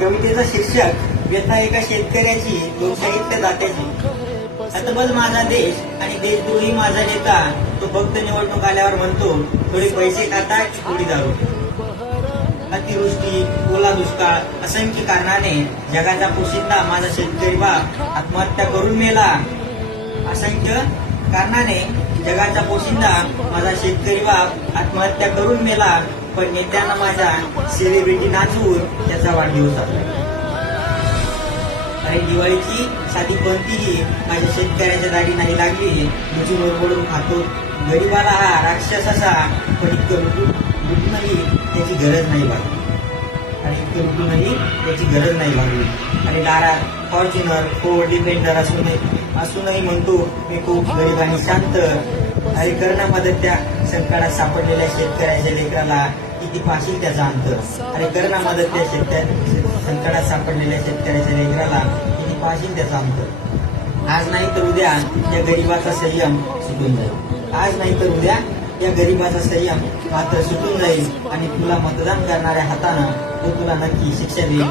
कवितेचा शीर्षक व्यथा एका शेतकऱ्याची लोकशाहीतल्या दात्याची. हतबल माझा देश आणि देशद्रोही माझा नेता. तो फक्त निवडणूक आल्यावर म्हणतो थोडे पैसे खाता की थोडी दारू. अतिवृष्टी, ओला दुष्काळ असंख्य कारणाने जगाचा पोशिंदा माझा शेतकरी बाप आत्महत्या करून मेला. असंख्य कारणाने जगाचा पोशिंदा माझा शेतकरी बाप आत्महत्या करून मेला. पण नेत्यांना माझ्या सेलिब्रिटी नाचवून त्याचा वाढदिवस साजरा. अरे दिवाळीची साधी कोणतीही माझ्या शेतकऱ्याच्या दाढी नाही लागली. मुजी मोरमोडून खातो गरीबाला हा राक्षस असा. पण इतकं लुटूनही त्याची गरज नाही भागली. आणि इतकं लुटूनही त्याची गरज नाही भागली. आणि दारात फॉर्च्युनर, फोर्ड, डिफेंडर असूनही म्हणतो मी खूप गरीब आणि शांत. अरे करणा मदत त्या संकटात सापडलेल्या शेतकऱ्याच्या लेकराला किती पाशील त्याचा अंतर. अरे करणा मदत त्या संकटात सापडलेल्या शेतकऱ्याच्या लेकराला किती पाशील त्याचा अंतर. आज नाही तर उद्या या गरीबाचा संयम सुटून जाईल. आज नाही तर उद्या या गरीबाचा संयम मात्र सुटून जाईल. आणि तुला मतदान करणाऱ्या हातानं तो तुला नक्की शिक्षा देईल.